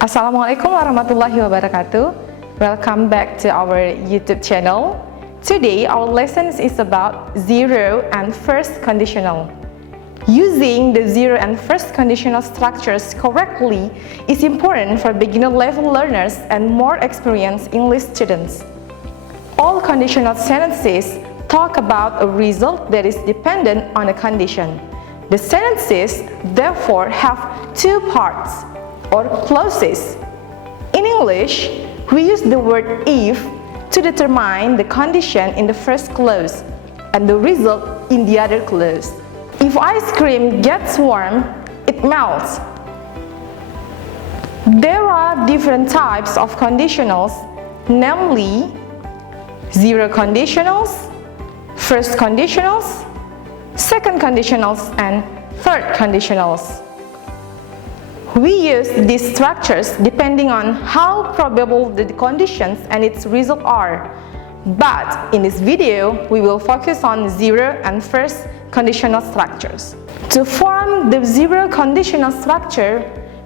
Assalamualaikum warahmatullahi wabarakatuh. Welcome back to our YouTube channel. Today our lesson is about zero and first conditional. Using the zero and first conditional structures correctly is important for beginner level learners and more experienced English students. All conditional sentences talk about a result that is dependent on a condition. The sentences therefore have two parts or clauses. In English, we use the word if to determine the condition in the first clause and the result in the other clause. If ice cream gets warm, it melts. There are different types of conditionals, namely zero conditionals, first conditionals, second conditionals, and third conditionals. We use these structures depending on how probable the conditions and its result are. But in this video, we will focus on zero and first conditional structures. To form the zero conditional structure,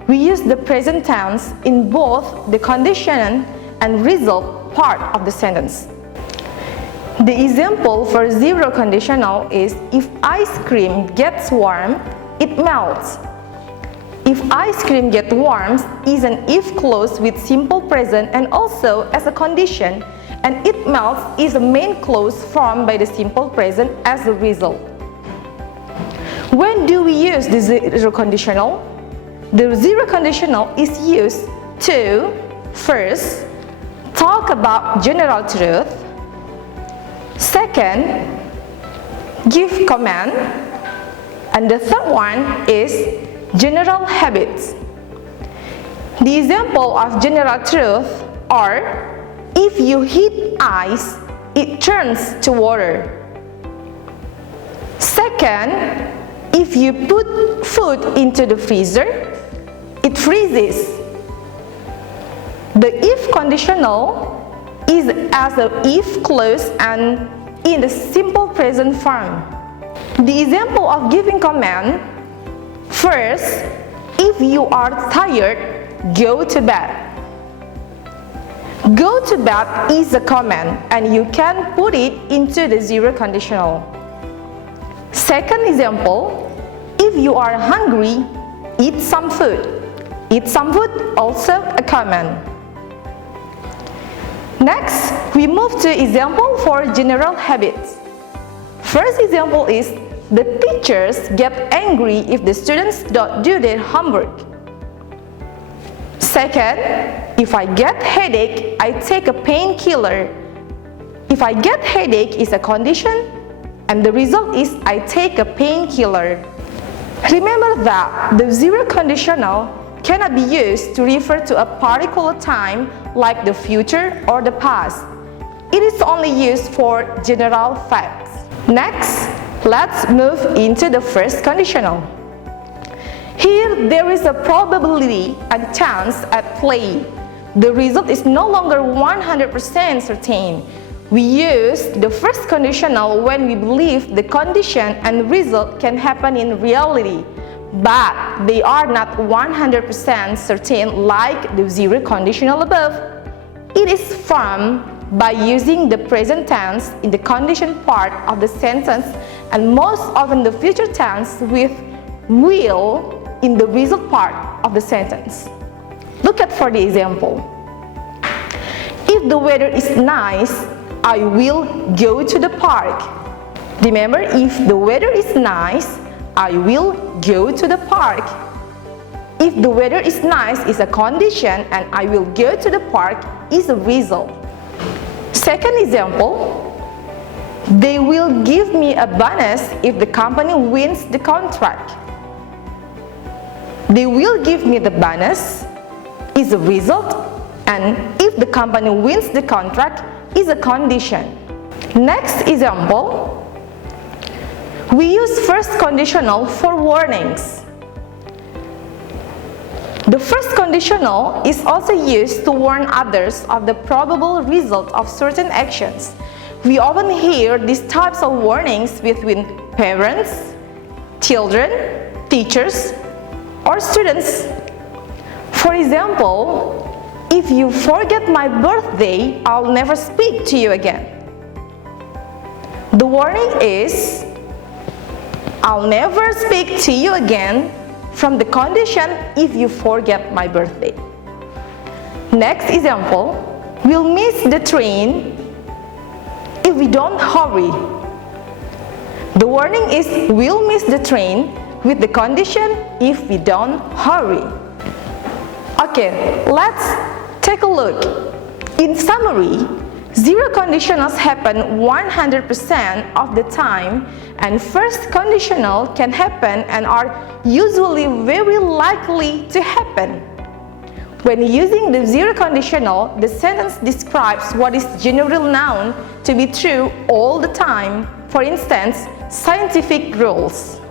we use the present tense in both the condition and result part of the sentence. The example for zero conditional is if ice cream gets warm, it melts. If ice cream gets warm is an if clause with simple present and also as a condition, and it melts is a main clause formed by the simple present as a result. When do we use the zero conditional? The zero conditional is used to first talk about general truth, second give command, and the third one is general habits. The example of general truth are if you heat ice, it turns to water. Second, if you put food into the freezer, it freezes. The if conditional is as a if clause and in the simple present form. The example of giving command: first, if you are tired, go to bed. Go to bed is a command and you can put it into the zero conditional. Second example, if you are hungry, eat some food. Eat some food also a command. Next, we move to example for general habits. First example is the teachers get angry if the students don't do their homework. Second, if I get headache, I take a painkiller. If I get headache is a condition and the result is I take a painkiller. Remember that the zero conditional cannot be used to refer to a particular time like the future or the past. It is only used for general facts. Next, let's move into the first conditional. Here there is a probability and chance at play. The result is no longer 100% certain. We use the first conditional when we believe the condition and result can happen in reality, but they are not 100% certain like the zero conditional above. It is formed by using the present tense in the condition part of the sentence and most often the future tense with will in the result part of the sentence. Look at for the example. If the weather is nice, I will go to the park. Remember, if the weather is nice, I will go to the park. If the weather is nice is a condition and I will go to the park is a result. Second example, they will give me a bonus if the company wins the contract. They will give me the bonus is a result, and if the company wins the contract is a condition. Next example, we use first conditional for warnings. The first conditional is also used to warn others of the probable result of certain actions. We often hear these types of warnings between parents, children, teachers, or students. For example, if you forget my birthday, I'll never speak to you again. The warning is, I'll never speak to you again from the condition if you forget my birthday. Next example, we'll miss the train if we don't hurry. The warning is, we'll miss the train with the condition if we don't hurry. Okay, let's take a look. In summary, zero conditionals happen 100% of the time, and first conditional can happen and are usually very likely to happen. When using the zero conditional, the sentence describes what is generally known to be true all the time. For instance, scientific rules.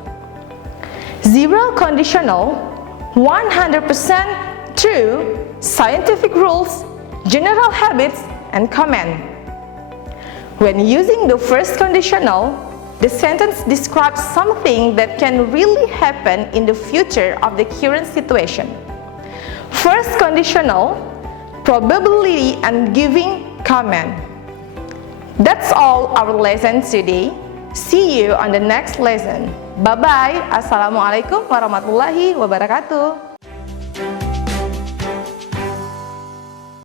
Zero conditional, 100% true, scientific rules, general habits, and command. When using the first conditional, the sentence describes something that can really happen in the future of the current situation. First conditional, probability and giving command. That's all our lesson today. See you on the next lesson. Bye-bye. Assalamualaikum warahmatullahi wabarakatuh.